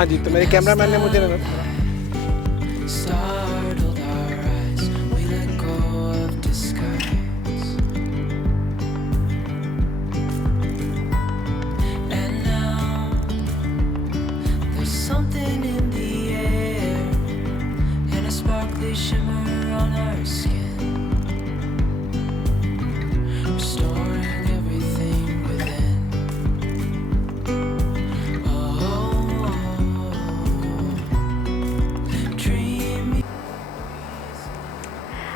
हाँ जी, तो मेरे कैमरामैन ने मुझे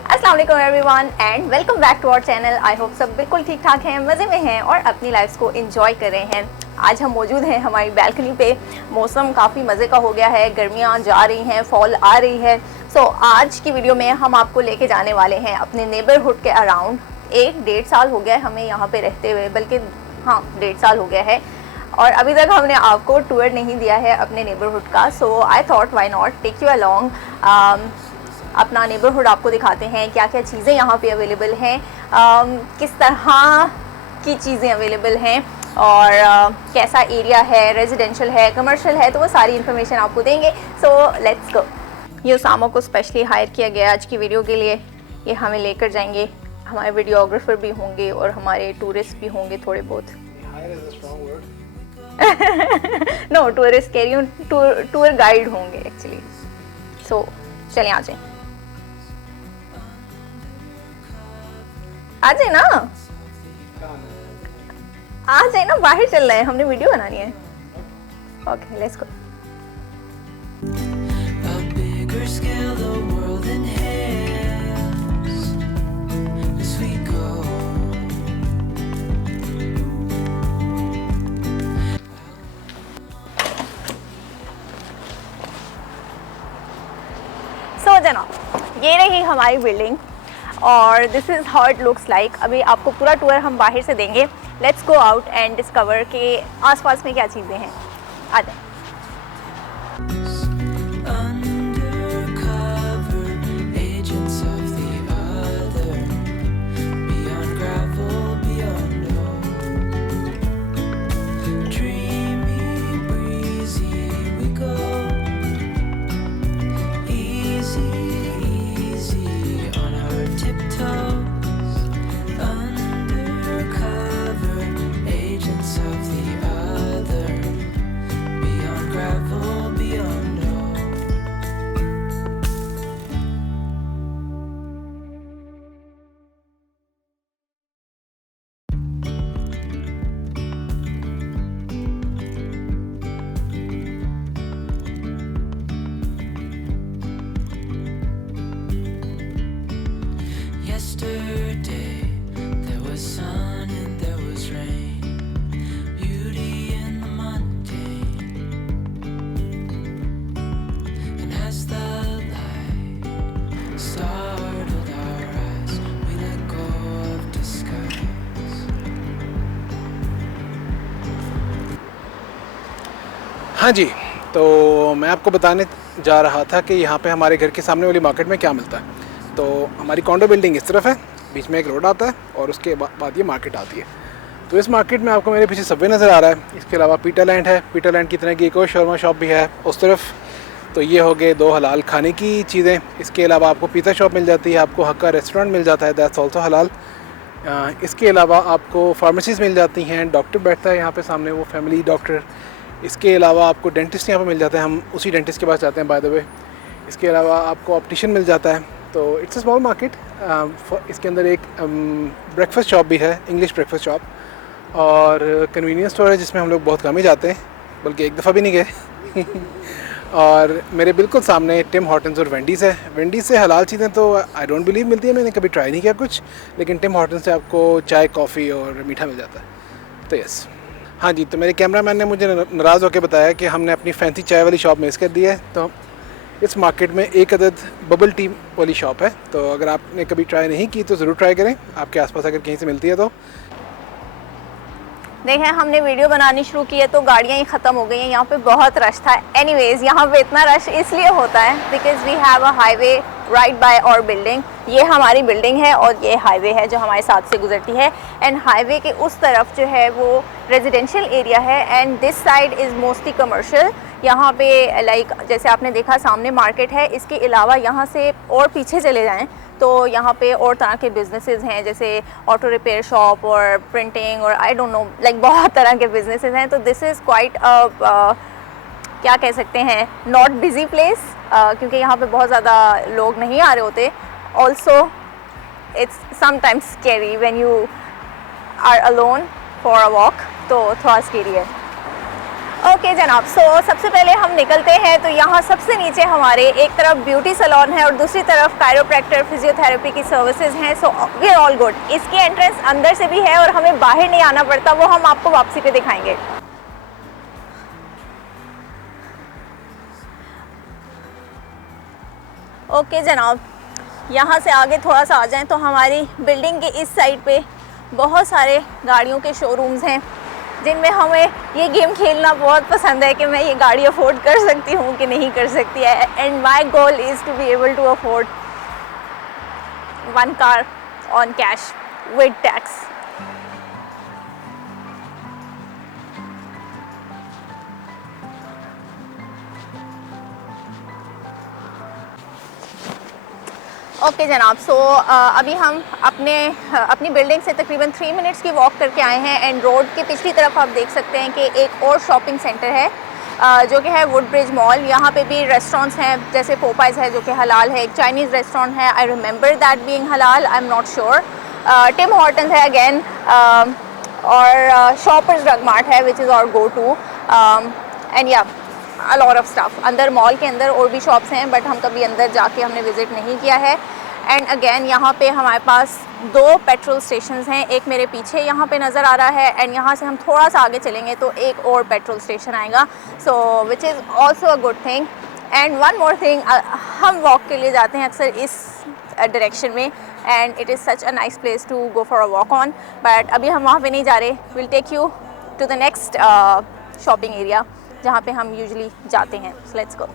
अस्सलाम वालेकुम everyone and welcome back to our channel. I hope सब बिल्कुल ठीक ठाक हैं, मज़े में हैं और अपनी लाइफ्स को एंजॉय कर रहे हैं। आज हम मौजूद हैं हमारी बैल्कनी पे। मौसम काफ़ी मज़े का हो गया है, गर्मियाँ जा रही हैं, फॉल आ रही है। सो आज की वीडियो में हम आपको लेके जाने वाले हैं अपने नेबरहुड के अराउंड। 1-1.5 साल हो गया है हमें यहाँ पे रहते हुए, बल्कि हाँ 1.5 साल हो गया है और अभी तक हमने आपको टूर नहीं दिया है अपने नेबरहुड का। So I thought why not take you along, अपना नेबरहुड आपको दिखाते हैं, क्या क्या चीज़ें यहाँ पे अवेलेबल हैं, किस तरह की चीज़ें अवेलेबल हैं और कैसा एरिया है, रेजिडेंशियल है, कमर्शियल है, तो वो सारी इन्फॉर्मेशन आपको देंगे। So let's go. ये उसामा को स्पेशली हायर किया गया आज की वीडियो के लिए। ये हमें लेकर जाएंगे, हमारे वीडियोग्राफर भी होंगे और हमारे टूरिस्ट भी होंगे थोड़े बहुत। नो टूरिस्ट कह रही हूँ, टूर गाइड होंगे एक्चुअली। सो चलिए आ जाए, आ जाए ना, आ जाए ना, बाहर चल रहे हैं, हमने वीडियो बनानी है। Okay let's go. सो जना, ये रही हमारी बिल्डिंग और this is how it looks like. अभी आपको पूरा टूर हम बाहर से देंगे। Let's go out and discover के आसपास में क्या चीज़ें हैं। आ जाए। हाँ जी, तो मैं आपको बताने जा रहा था कि यहाँ पे हमारे घर के सामने वाली मार्केट में क्या मिलता है। तो हमारी कॉन्डो बिल्डिंग इस तरफ है, बीच में एक रोड आता है और उसके बाद ये मार्केट आती है। तो इस मार्केट में आपको मेरे पीछे सबवे नज़र आ रहा है। इसके अलावा पीटरलैंड है, पीटरलैंड की तरह की एक और शर्मा शॉप भी है उस तरफ। तो ये हो गए 2 हलाल खाने की चीज़ें। इसके अलावा आपको पिज़्ज़ा शॉप मिल जाती है, आपको हक्का रेस्टोरेंट मिल जाता है, दैट्स ऑल्सो हलाल। इसके अलावा आपको फार्मेसीज़ मिल जाती हैं, डॉक्टर बैठता है यहाँ पे सामने, वो फैमिली डॉक्टर। इसके अलावा आपको डेंटिस्ट यहाँ पे मिल जाता है, हम उसी डेंटिस्ट के पास जाते हैं बाय द वे। इसके अलावा आपको ऑप्टिशियन मिल जाता है। तो इट्स अ स्मॉल मार्केट। इसके अंदर एक ब्रेकफास्ट शॉप भी है, इंग्लिश ब्रेकफास्ट शॉप, और कन्वीनियंस स्टोर है जिसमें हम लोग बहुत कम ही जाते हैं, बल्कि एक दफ़ा भी नहीं गए। और मेरे बिल्कुल सामने टिम हॉर्टन्स और वेंडीज़ है। वेंडीज़ से हलाल चीज़ें तो आई डोंट बिलीव मिलती है, मैंने कभी ट्राई नहीं किया कुछ, लेकिन टिम हॉर्टन्स से आपको चाय, कॉफ़ी और मीठा मिल जाता है। तो यस, हाँ जी, तो मेरे कैमरामैन ने मुझे नाराज़ होकर बताया कि हमने अपनी फैंसी चाय वाली शॉप मिस कर दी है। तो इस मार्केट में एक अदद बबल टी वाली शॉप है, तो अगर आपने कभी ट्राई नहीं की तो ज़रूर ट्राई करें, आपके आसपास अगर कहीं से मिलती है तो। देखें, हमने वीडियो बनानी शुरू की है तो गाड़ियाँ ही ख़त्म हो गई हैं। यहाँ पे बहुत रश था। एनीवेज़, यहाँ पे इतना रश इसलिए होता है because we have a highway right by our building. ये हमारी बिल्डिंग है और ये हाईवे है जो हमारे साथ से गुजरती है, एंड हाईवे के उस तरफ जो है वो रेजिडेंशियल एरिया है and this side is mostly commercial. यहाँ पे लाइक जैसे आपने देखा सामने मार्केट है, इसके अलावा यहाँ से और पीछे चले जाएं तो यहाँ पे और तरह के बिजनेसेस हैं, जैसे ऑटो रिपेयर शॉप और प्रिंटिंग और आई डोंट नो लाइक बहुत तरह के बिजनेसेस हैं। तो दिस इज़ क्वाइट क्या कह सकते हैं, नॉट बिजी प्लेस, क्योंकि यहाँ पे बहुत ज़्यादा लोग नहीं आ रहे होते। Also it's sometimes scary when you are alone for a walk, तो थोड़ा स्कैरी है। ओके जनाब, सो सबसे पहले हम निकलते हैं तो यहाँ सबसे नीचे हमारे एक तरफ ब्यूटी सैलून है और दूसरी तरफ कायरोप्रैक्टर फिजियोथेरेपी की सर्विसेज हैं। So we are all good. इसकी एंट्रेंस अंदर से भी है और हमें बाहर नहीं आना पड़ता, वो हम आपको वापसी पे दिखाएंगे। ओके जनाब, यहाँ से आगे थोड़ा सा आ जाएं तो हमारी बिल्डिंग के इस साइड पे बहुत सारे गाड़ियों के शोरूम्स हैं, जिनमें हमें ये गेम खेलना बहुत पसंद है कि मैं ये गाड़ी अफोर्ड कर सकती हूँ कि नहीं कर सकती है। And my goal is to be able to afford 1 car on cash with tax. Okay जनाब, सो अभी हम अपनी बिल्डिंग से तकरीबन 3 मिनट्स की वॉक करके आए हैं एंड रोड के पिछली तरफ आप देख सकते हैं कि एक और शॉपिंग सेंटर है जो कि है वुड ब्रिज मॉल। यहाँ पे भी रेस्टोरेंट्स हैं, जैसे पोपाइज है जो कि हलाल है, एक चाइनीज़ रेस्टोरेंट है, आई रिमेंबर दैट बीइंग हलाल, I am not sure. Tim Hortons है अगेन, और शॉपर्स ड्रग मार्ट है which is our go to, and yeah a lot of stuff. अंदर मॉल के अंदर और भी शॉप्स हैं बट हम कभी अंदर जाके हमने विज़िट नहीं किया है। एंड अगेन यहाँ पे हमारे पास 2 पेट्रोल स्टेशंस हैं, एक मेरे पीछे यहाँ पे नज़र आ रहा है एंड यहाँ से हम थोड़ा सा आगे चलेंगे तो एक और पेट्रोल स्टेशन आएगा, so which is also a good thing. And one more thing, हम वॉक के लिए जाते हैं अक्सर इस डायरेक्शन में and it is such a nice place to go for a walk on, but अभी हम वहाँ पे नहीं जा रहे। Will take you to the next shopping area जहाँ पे हम यूजुअली जाते हैं। So let's go.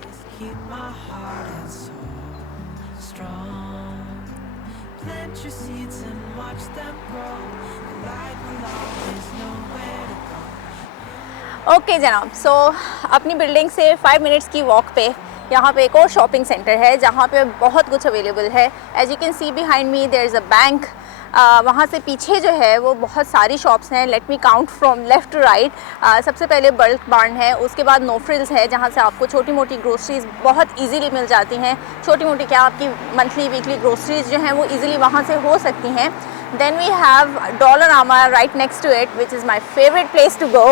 ओके जनाब, सो अपनी बिल्डिंग से 5 मिनट्स की वॉक पे यहाँ पे एक और शॉपिंग सेंटर है जहाँ पे बहुत कुछ अवेलेबल है। As you can see behind me there is a bank. वहाँ से पीछे जो है वो बहुत सारी शॉप्स हैं। Let me count from left to right. सबसे पहले बल्क बार्न है, उसके बाद नो फ्रिल्स है जहाँ से आपको छोटी मोटी ग्रोसरीज बहुत इजीली मिल जाती हैं। छोटी मोटी क्या, आपकी मंथली वीकली ग्रोसरीज जो हैं वो इजीली वहाँ से हो सकती हैं। Then we have Dollarama right next to it, which is my favorite place to go.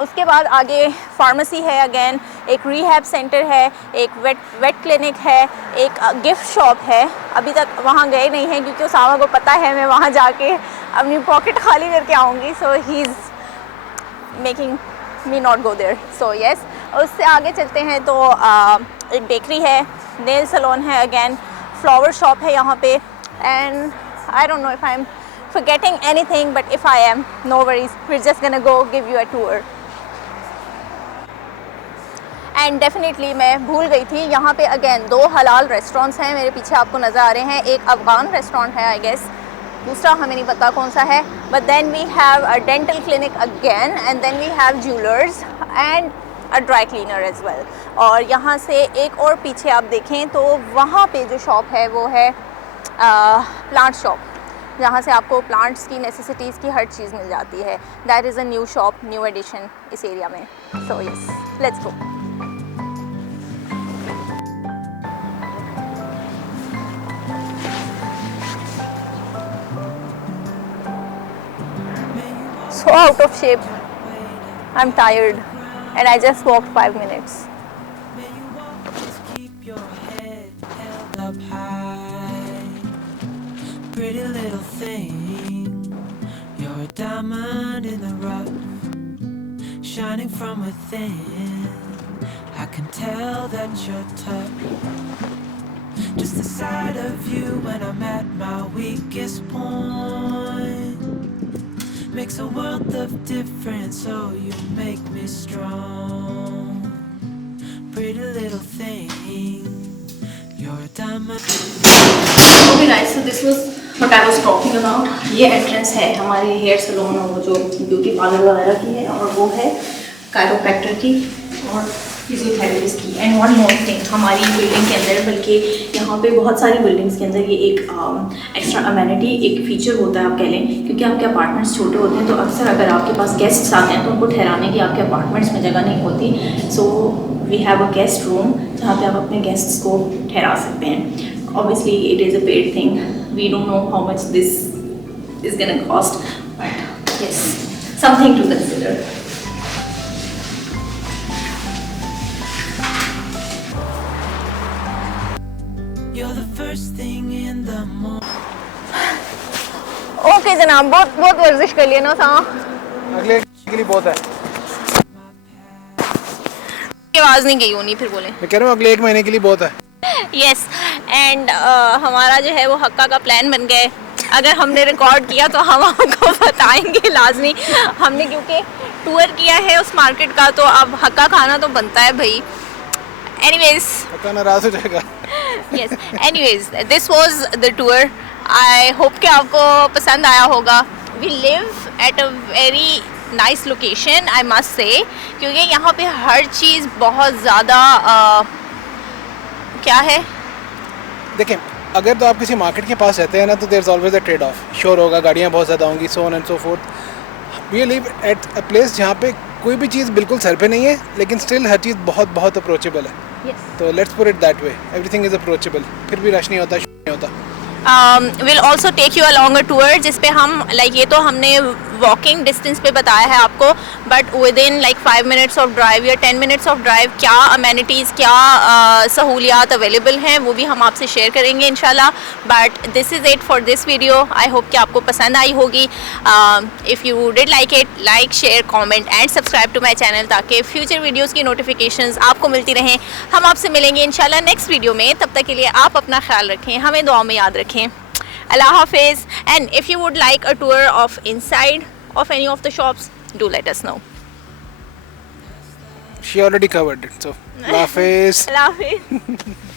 उसके बाद आगे फार्मेसी है, अगेन एक रिहैब सेंटर है, एक वेट क्लिनिक है, एक गिफ्ट शॉप है। अभी तक वहाँ गए नहीं हैं क्योंकि उसामा को पता है मैं वहाँ जाके अपनी पॉकेट खाली करके आऊँगी, so he is making me not go there. So yes, उससे आगे चलते हैं तो एक बेकरी है, नेल सलोन है, अगेन फ्लावर शॉप है यहाँ पे, and I don't know if I'm forgetting anything, but if I am, no worries. We're just gonna go give you a tour. And definitely मैं भूल गई थी, यहाँ पे again 2 हलाल रेस्टोरेंट्स हैं मेरे पीछे आपको नज़र आ रहे हैं। एक अफ़गान रेस्टोरेंट है I guess, दूसरा हमें नहीं पता कौन सा है। But then we have a dental clinic again, and then we have jewelers and a dry cleaner as well. और यहाँ से एक और पीछे आप देखें तो वहाँ पे जो शॉप है वो है प्लांट शॉप, जहाँ से आपको प्लांट्स की नेसेसिटीज़ की हर चीज़ मिल जाती है। That is a new shop, new addition इस एरिया में। So yes, let's go. So out of shape, I'm tired and I just walked 5 minutes. Pretty little thing, you're a diamond in the rough, shining from within. I can tell that you're tough. Just the sight of you when I'm at my weakest point makes a world of difference. So you make me strong. Pretty little thing, you're a diamond. Okay guys, so this was what I was talking about. ये entrance है हमारे hair salon और वो जो beauty parlour वगैरह की है, और वो है कायरोप्रैक्टर की, और फिजियोथेरेपिस्ट की। एंड वन मोर थिंग, हमारी बिल्डिंग के अंदर, बल्कि यहाँ पे बहुत सारी बिल्डिंग्स के अंदर ये एक एक्स्ट्रा अमेनिटी, एक फीचर होता है आप कह लें, क्योंकि आपके अपार्टमेंट्स छोटे होते हैं तो अक्सर अगर आपके पास गेस्ट्स आते हैं तो उनको ठहराने की आपके अपार्टमेंट्स में जगह नहीं होती। So we have a guest room जहाँ पे आप अपने गेस्ट्स को ठहरा सकते हैं। Obviously it is a paid thing, we don't know how much this is gonna cost, but yes, something to consider. You're the first thing in the morning. Okay जनाब, बहुत बहुत वर्जिश कर लिए ना था, अगले के लिए बहुत है। आवाज़ नहीं गई होनी, फिर बोले। मैं कह रहा हूँ अगले 1 महीने के लिए बहुत है। यस, एंड हमारा जो है वो हक्का का प्लान बन गया है। अगर हमने रिकॉर्ड किया तो हम आपको बताएंगे लाजमी। हमने क्योंकि टूर किया है उस मार्केट का, तो अब हक्का खाना तो बनता है भाई। एनीवेज, पता नाराज हो जाएगा। Yes, anyways this was the tour. I hope कि आपको पसंद आया होगा। We live at a very nice location, I must say, क्योंकि यहाँ पे हर चीज़ बहुत ज़्यादा क्या है, देखें, अगर तो आप किसी मार्केट के पास रहते हैं ना, तो there is always a trade off. शोर होगा, गाड़ियाँ बहुत ज़्यादा होंगी, so on and so forth. वी लिव एट अ प्लेस जहाँ पे कोई भी चीज़ बिल्कुल सर पे नहीं है, लेकिन स्टिल हर चीज़ बहुत बहुत अप्रोचेबल है। तो let's put it that way, everything is approachable. फिर भी रश नहीं होता, नहीं होता। Will also take you along a tour, जिसपे हम लाइक, ये तो हमने वॉकिंग डिस्टेंस पे बताया है आपको, but with in like 5 minutes of drive या 10 मिनट्स ऑफ ड्राइव क्या अमेनिटीज़, क्या सहूलियात अवेलेबल हैं, वो भी हम आपसे शेयर करेंगे इंशाल्लाह। But this is it for this video. I hope कि आपको पसंद आई होगी। If you did like it, like, share, comment and subscribe to my channel, ताकि फ्यूचर वीडियोज़ की नोटिफिकेशंस आपको मिलती रहें। हम आपसे मिलेंगे इंशाल्लाह नेक्स्ट वीडियो में। तब तक के लिए आप अपना ख्याल रखें, हमें दुआ में याद रखें। Allah Hafiz. And if you would like a tour of inside of any of the shops, do let us know. She already covered it, so Allah Hafiz. Allah Hafiz.